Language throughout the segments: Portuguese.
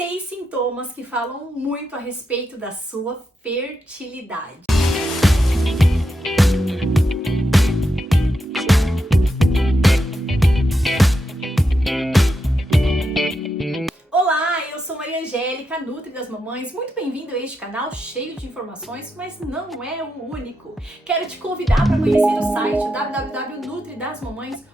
6 sintomas que falam muito a respeito da sua fertilidade. Olá, eu sou Maria Angélica, Nutri das Mamães. Muito bem-vindo a este canal cheio de informações, mas não é o único. Quero te convidar para conhecer o site www.nutridasmamães.com.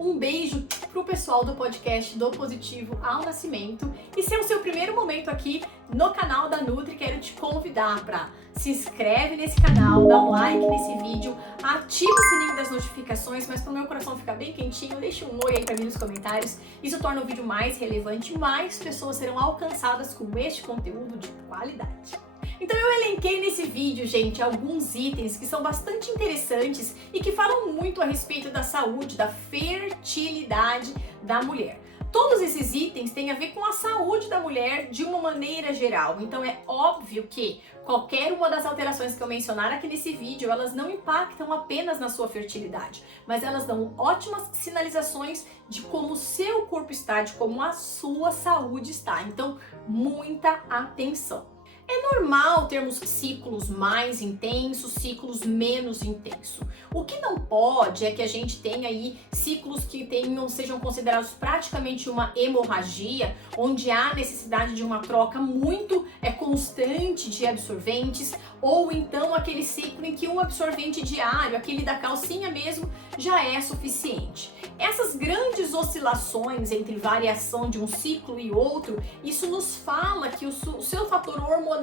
Um beijo pro pessoal do podcast Do Positivo ao Nascimento. E se é o seu primeiro momento aqui no canal da Nutri, quero te convidar para se inscreve nesse canal, dá um like nesse vídeo, ativa o sininho das notificações, mas para o meu coração ficar bem quentinho, deixa um oi aí para mim nos comentários. Isso torna o vídeo mais relevante e mais pessoas serão alcançadas com este conteúdo de qualidade. Então eu elenquei nesse vídeo, gente, alguns itens que são bastante interessantes e que falam muito a respeito da saúde, da fertilidade da mulher. Todos esses itens têm a ver com a saúde da mulher de uma maneira geral. Então é óbvio que qualquer uma das alterações que eu mencionar aqui nesse vídeo, elas não impactam apenas na sua fertilidade, mas elas dão ótimas sinalizações de como o seu corpo está, de como a sua saúde está. Então, muita atenção. É normal termos ciclos mais intensos, ciclos menos intensos. O que não pode é que a gente tenha aí ciclos que sejam considerados praticamente uma hemorragia, onde há necessidade de uma troca muito constante de absorventes, ou então aquele ciclo em que um absorvente diário, aquele da calcinha mesmo, já é suficiente. Essas grandes oscilações entre variação de um ciclo e outro, isso nos fala que o seu fator hormonal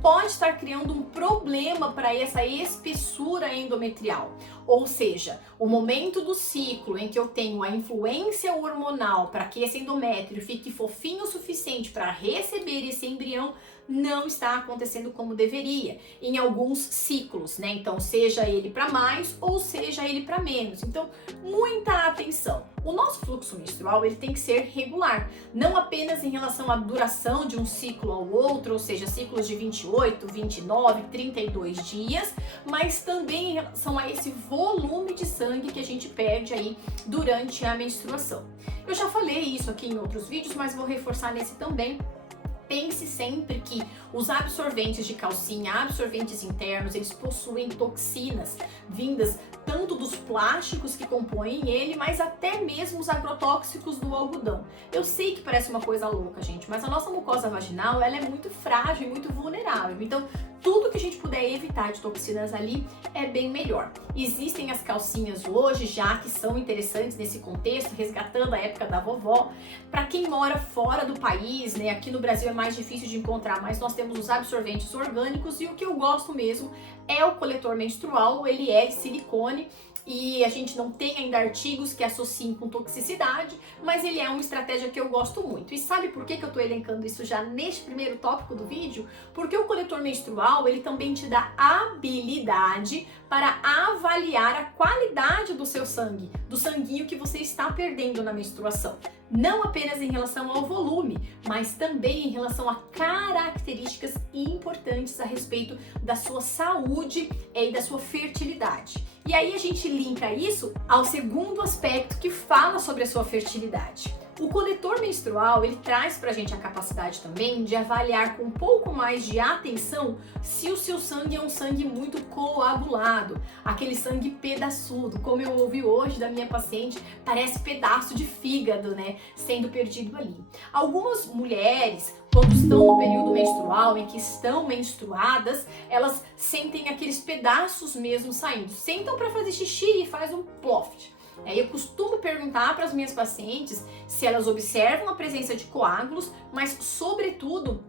pode estar criando um problema para essa espessura endometrial. Ou seja, o momento do ciclo em que eu tenho a influência hormonal para que esse endométrio fique fofinho o suficiente para receber esse embrião não está acontecendo como deveria em alguns ciclos, né? Então, seja ele para mais ou seja ele para menos. Então, muita atenção. O nosso fluxo menstrual, ele tem que ser regular, não apenas em relação à duração de um ciclo ao outro, ou seja, ciclos de 28, 29, 32 dias, mas também em relação a esse volume de sangue que a gente perde aí durante a menstruação. Eu já falei isso aqui em outros vídeos, mas vou reforçar nesse também. Pense sempre que os absorventes de calcinha, absorventes internos, eles possuem toxinas vindas tanto dos plásticos que compõem ele, mas até mesmo os agrotóxicos do algodão. Eu sei que parece uma coisa louca, gente, mas a nossa mucosa vaginal, ela é muito frágil e muito vulnerável. Então, tudo que a gente puder evitar de toxinas ali é bem melhor. Existem as calcinhas hoje já que são interessantes nesse contexto, resgatando a época da vovó. Para quem mora fora do país, né, aqui no Brasil é mais difícil de encontrar, mas nós temos os absorventes orgânicos e o que eu gosto mesmo é o coletor menstrual, ele é de silicone e a gente não tem ainda artigos que associem com toxicidade, mas ele é uma estratégia que eu gosto muito. E sabe por que eu tô elencando isso já neste primeiro tópico do vídeo? Porque o coletor menstrual, ele também te dá habilidade para avaliar a qualidade do seu sangue, do sanguinho que você está perdendo na menstruação. Não apenas em relação ao volume, mas também em relação a características importantes a respeito da sua saúde e da sua fertilidade. E aí a gente linka isso ao segundo aspecto que fala sobre a sua fertilidade. O coletor menstrual, ele traz pra gente a capacidade também de avaliar com um pouco mais de atenção se o seu sangue é um sangue muito coagulado, aquele sangue pedaçudo, como eu ouvi hoje da minha paciente, parece pedaço de fígado, né, sendo perdido ali. Algumas mulheres, quando estão no período menstrual, em que estão menstruadas, elas sentem aqueles pedaços mesmo saindo, sentam para fazer xixi e faz um ploft. Eu costumo perguntar para as minhas pacientes se elas observam a presença de coágulos, mas sobretudo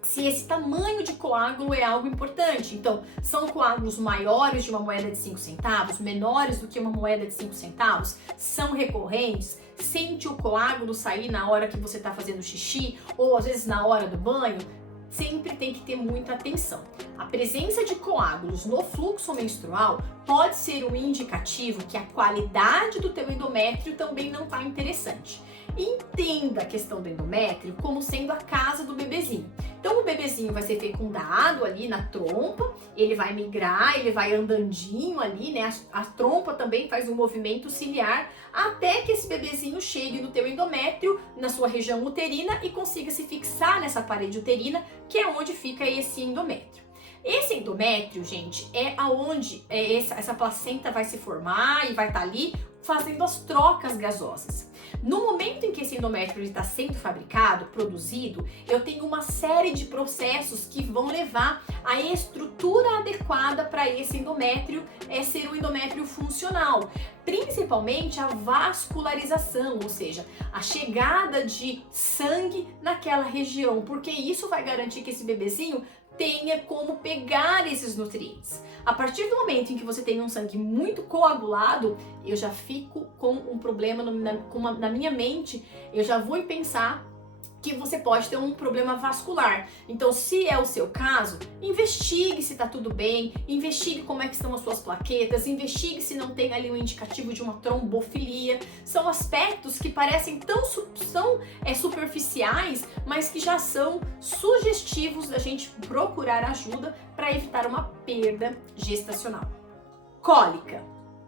se esse tamanho de coágulo é algo importante. Então, são coágulos maiores de uma moeda de 5 centavos, menores do que uma moeda de 5 centavos, são recorrentes, sente o coágulo sair na hora que você está fazendo xixi ou às vezes na hora do banho. Sempre tem que ter muita atenção. A presença de coágulos no fluxo menstrual pode ser um indicativo que a qualidade do teu endométrio também não está interessante. Entenda a questão do endométrio como sendo a casa do bebezinho. Então o bebezinho vai ser fecundado ali na trompa, ele vai migrar, ele vai andandinho ali, né? A trompa também faz um movimento ciliar até que esse bebezinho chegue no teu endométrio, na sua região uterina e consiga se fixar nessa parede uterina, que é onde fica esse endométrio. Esse endométrio, gente, é aonde essa placenta vai se formar e vai estar ali fazendo as trocas gasosas. No momento em que esse endométrio está sendo fabricado, produzido, eu tenho uma série de processos que vão levar a estrutura adequada para esse endométrio ser um endométrio funcional. Principalmente a vascularização, ou seja, a chegada de sangue naquela região, porque isso vai garantir que esse bebezinho tenha como pegar esses nutrientes. A partir do momento em que você tem um sangue muito coagulado, eu já fico com um problema na minha mente, eu já vou pensar que você pode ter um problema vascular. Então, se é o seu caso, investigue se tá tudo bem, investigue como é que estão as suas plaquetas, investigue se não tem ali um indicativo de uma trombofilia. São aspectos que parecem tão superficiais, mas que já são sugestivos da gente procurar ajuda para evitar uma perda gestacional. Cólica.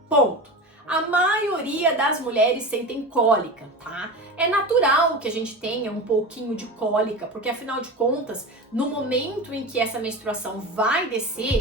Ponto. A maioria das mulheres sentem cólica, tá? É natural que a gente tenha um pouquinho de cólica, porque afinal de contas, no momento em que essa menstruação vai descer,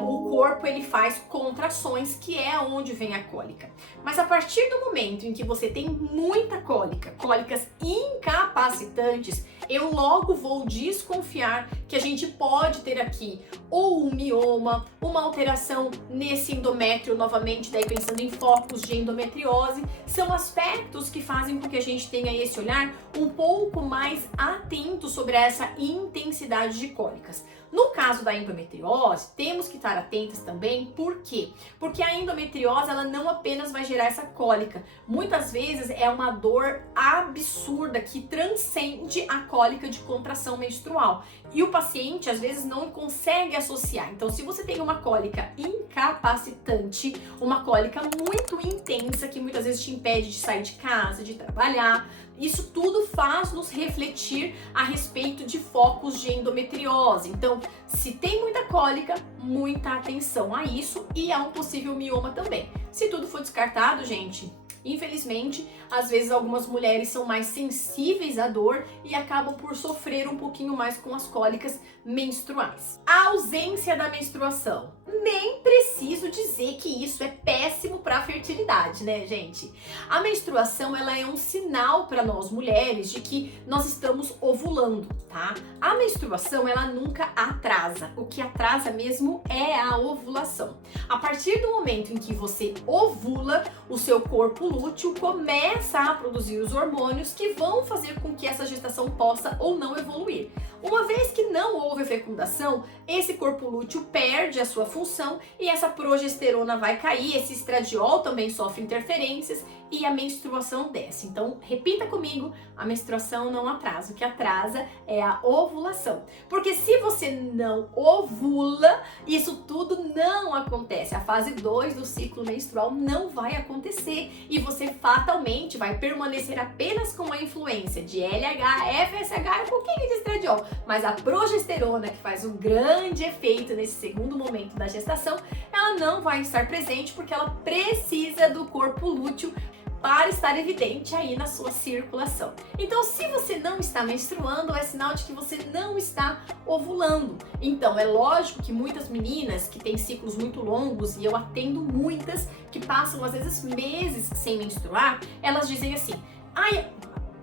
o corpo ele faz contrações, que é onde vem a cólica. Mas a partir do momento em que você tem muita cólica, cólicas incapacitantes, eu logo vou desconfiar que a gente pode ter aqui ou um mioma, uma alteração nesse endométrio, novamente, daí pensando em focos de endometriose, são aspectos que fazem com que a gente tenha esse olhar um pouco mais atento sobre essa intensidade de cólicas. No caso da endometriose, temos que estar atentas também, por quê? Porque a endometriose, ela não apenas vai gerar essa cólica, muitas vezes é uma dor absurda que transcende a cólica de contração menstrual. E o paciente, às vezes, não consegue associar. Então, se você tem uma cólica incapacitante, uma cólica muito intensa, que muitas vezes te impede de sair de casa, de trabalhar, isso tudo faz nos refletir a respeito de focos de endometriose. Então, se tem muita cólica, muita atenção a isso e a um possível mioma também. Se tudo for descartado, gente, infelizmente, às vezes algumas mulheres são mais sensíveis à dor e acabam por sofrer um pouquinho mais com as cólicas menstruais. A ausência da menstruação. Nem preciso dizer que isso é péssimo para a fertilidade, né, gente? A menstruação, ela é um sinal para nós mulheres de que nós estamos ovulando, tá? A menstruação, ela nunca atrasa. O que atrasa mesmo é a ovulação. A partir do momento em que você ovula, o seu corpo lúteo começa a produzir os hormônios que vão fazer com que essa gestação possa ou não evoluir. Uma vez que não houve fecundação, esse corpo lúteo perde a sua função e essa progesterona vai cair, esse estradiol também sofre interferências e a menstruação desce. Então, repita comigo, a menstruação não atrasa, o que atrasa é a ovulação. Porque se você não ovula, isso tudo não acontece. A fase 2 do ciclo menstrual não vai acontecer e você fatalmente vai permanecer apenas com a influência de LH, FSH e um pouquinho de estradiol. Mas a progesterona, que faz um grande efeito nesse segundo momento da gestação, ela não vai estar presente porque ela precisa do corpo lúteo para estar evidente aí na sua circulação. Então, se você não está menstruando, é sinal de que você não está ovulando. Então, é lógico que muitas meninas que têm ciclos muito longos, e eu atendo muitas que passam às vezes meses sem menstruar, elas dizem assim: ai,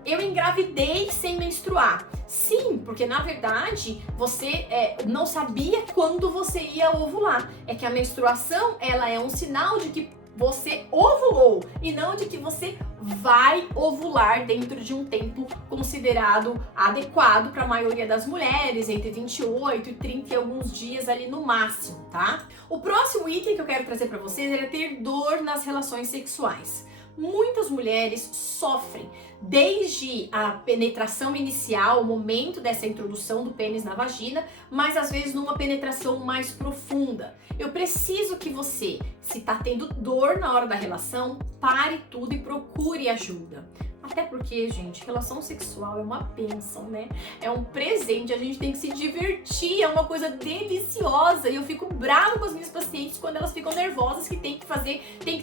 eu engravidei sem menstruar. Sim, porque na verdade você não sabia quando você ia ovular. É que a menstruação, ela é um sinal de que você ovulou e não de que você vai ovular dentro de um tempo considerado adequado para a maioria das mulheres, entre 28 e 30 e alguns dias ali no máximo, tá? O próximo item que eu quero trazer para vocês é ter dor nas relações sexuais. Muitas mulheres sofrem desde a penetração inicial, o momento dessa introdução do pênis na vagina, mas às vezes numa penetração mais profunda. Eu preciso que você, se está tendo dor na hora da relação, pare tudo e procure ajuda. Até porque, gente, relação sexual é uma bênção, né? É um presente, a gente tem que se divertir, é uma coisa deliciosa. E eu fico brava com as minhas pacientes quando elas ficam nervosas que tem que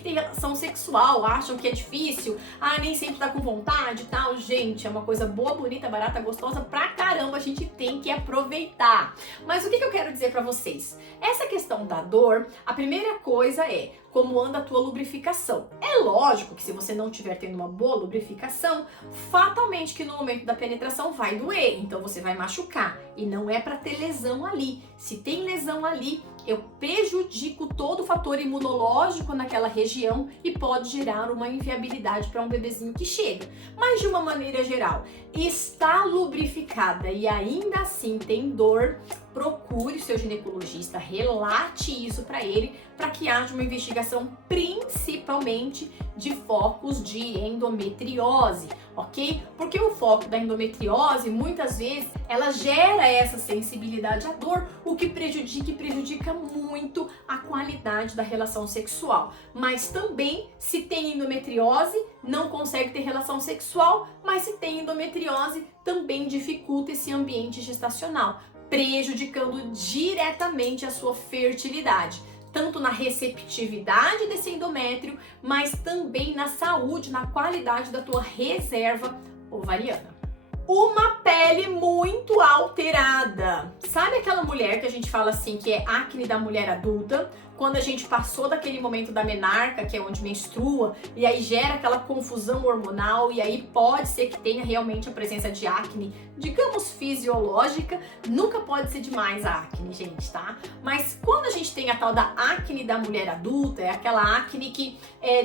ter relação sexual, acham que é difícil, nem sempre tá com vontade e tal. Gente, é uma coisa boa, bonita, barata, gostosa pra caramba, a gente tem que aproveitar. Mas o que eu quero dizer pra vocês? Essa questão da dor, a primeira coisa é como anda a tua lubrificação. É lógico que se você não estiver tendo uma boa lubrificação, fatalmente que no momento da penetração vai doer, então você vai machucar. E não é para ter lesão ali. Se tem lesão ali, eu prejudico todo o fator imunológico naquela região e pode gerar uma inviabilidade para um bebezinho que chega. Mas de uma maneira geral, está lubrificada e ainda assim tem dor, procure o seu ginecologista, relate isso para ele, para que haja uma investigação principalmente de focos de endometriose, ok? Porque o foco da endometriose, muitas vezes, ela gera essa sensibilidade à dor, o que prejudica muito a qualidade da relação sexual. Mas também, se tem endometriose, não consegue ter relação sexual, mas se tem endometriose, também dificulta esse ambiente gestacional, prejudicando diretamente a sua fertilidade, tanto na receptividade desse endométrio, mas também na saúde, na qualidade da tua reserva ovariana. Uma pele muito alterada. Sabe aquela mulher que a gente fala assim que é acne da mulher adulta? Quando a gente passou daquele momento da menarca, que é onde menstrua, e aí gera aquela confusão hormonal, e aí pode ser que tenha realmente a presença de acne, digamos, fisiológica. Nunca pode ser demais a acne, gente, tá? Mas quando a gente tem a tal da acne da mulher adulta, é aquela acne que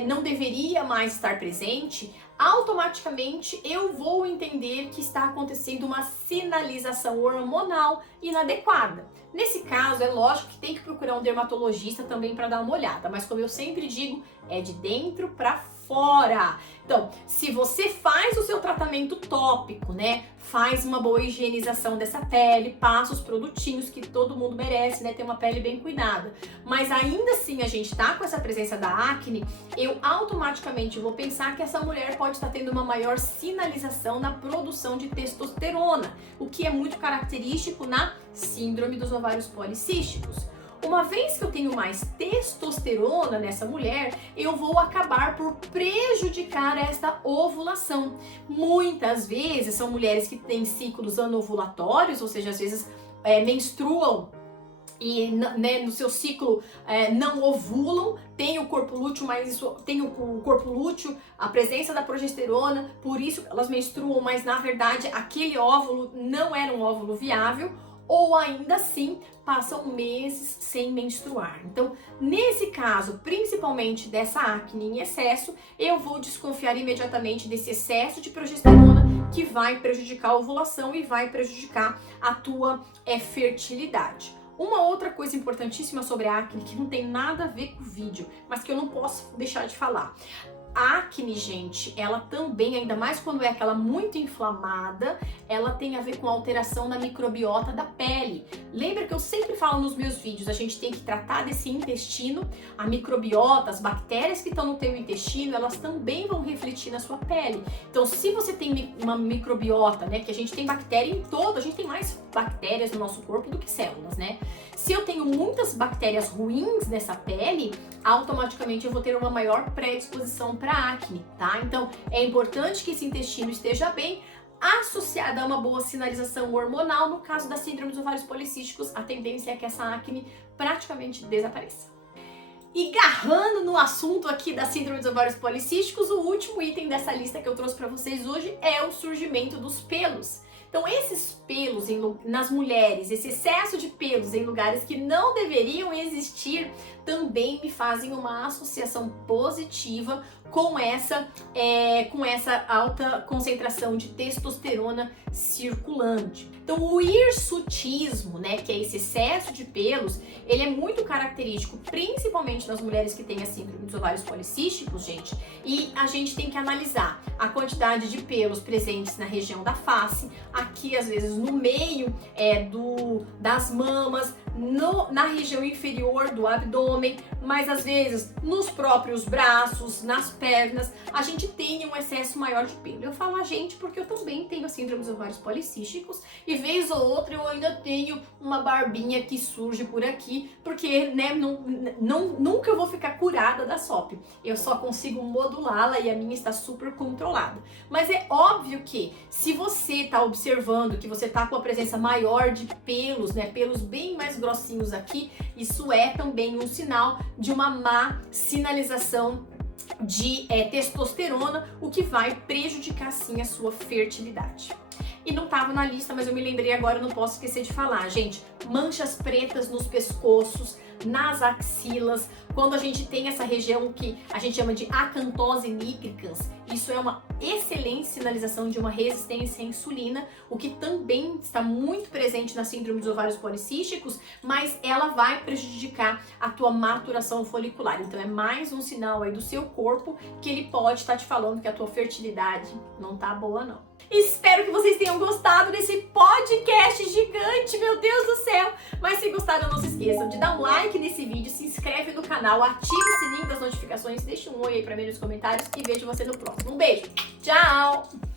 não deveria mais estar presente, automaticamente eu vou entender que está acontecendo uma sinalização hormonal inadequada. Nesse caso, é lógico que tem que procurar um dermatologista também para dar uma olhada, mas como eu sempre digo, é de dentro para fora. Então, se você faz o seu tratamento tópico, né, faz uma boa higienização dessa pele, passa os produtinhos que todo mundo merece, né, ter uma pele bem cuidada, mas ainda assim a gente tá com essa presença da acne, eu automaticamente vou pensar que essa mulher pode estar tendo uma maior sinalização na produção de testosterona, o que é muito característico na síndrome dos ovários policísticos. Uma vez que eu tenho mais testosterona nessa mulher, eu vou acabar por prejudicar essa ovulação. Muitas vezes são mulheres que têm ciclos anovulatórios, ou seja, às vezes menstruam e, né, no seu ciclo não ovulam, tem o corpo lúteo, mas isso tem o corpo lúteo, a presença da progesterona, por isso elas menstruam, mas na verdade aquele óvulo não era um óvulo viável, ou ainda assim passam meses sem menstruar. Então, nesse caso, principalmente dessa acne em excesso, eu vou desconfiar imediatamente desse excesso de progesterona que vai prejudicar a ovulação e vai prejudicar a tua fertilidade. Uma outra coisa importantíssima sobre a acne, que não tem nada a ver com o vídeo, mas que eu não posso deixar de falar. A acne, gente, ela também, ainda mais quando é aquela muito inflamada, ela tem a ver com a alteração da microbiota da pele. Lembra que eu sempre falo nos meus vídeos, a gente tem que tratar desse intestino, a microbiota, as bactérias que estão no teu intestino, elas também vão refletir na sua pele. Então, se você tem uma microbiota, né, que a gente tem bactéria em todo, a gente tem mais bactérias no nosso corpo do que células, né? Se eu tenho muitas bactérias ruins nessa pele, automaticamente eu vou ter uma maior predisposição para acne, tá? Então, é importante que esse intestino esteja bem, associada a uma boa sinalização hormonal. No caso da síndrome dos ovários policísticos, a tendência é que essa acne praticamente desapareça. E garrando no assunto aqui da síndrome dos ovários policísticos, o último item dessa lista que eu trouxe para vocês hoje é o surgimento dos pelos. Então, esses pelos nas mulheres, esse excesso de pelos em lugares que não deveriam existir, também me fazem uma associação positiva com essa alta concentração de testosterona circulante. Então, o hirsutismo, né, que é esse excesso de pelos, ele é muito característico, principalmente nas mulheres que têm a síndrome dos ovários policísticos, gente, e a gente tem que analisar a quantidade de pelos presentes na região da face, aqui às vezes no meio das mamas, na região inferior do abdômen, mas às vezes nos próprios braços, nas pernas, a gente tem um excesso maior de pelo. Eu falo a gente porque eu também tenho síndrome dos ovários policísticos e vez ou outra eu ainda tenho uma barbinha que surge por aqui, porque né, nunca eu vou ficar curada da SOP. Eu só consigo modulá-la e a minha está super controlada. Mas é óbvio que se você está observando que você está com a presença maior de pelos, né, pelos bem mais grossinhos aqui, isso é também um sinal de uma má sinalização de testosterona, o que vai prejudicar sim a sua fertilidade. E não estava na lista, mas eu me lembrei agora, eu não posso esquecer de falar, gente, manchas pretas nos pescoços, nas axilas, quando a gente tem essa região que a gente chama de acantose nigricans, isso é uma excelente sinalização de uma resistência à insulina, o que também está muito presente na síndrome dos ovários policísticos, mas ela vai prejudicar a tua maturação folicular. Então é mais um sinal aí do seu corpo que ele pode estar te falando que a tua fertilidade não tá boa não. Espero que vocês tenham gostado desse podcast gigante, meu Deus do céu! Mas se gostaram, não se esqueçam de dar um like nesse vídeo, se inscreve no canal, ativa o sininho das notificações, deixa um oi aí pra mim nos comentários e vejo você no próximo. Um beijo, tchau!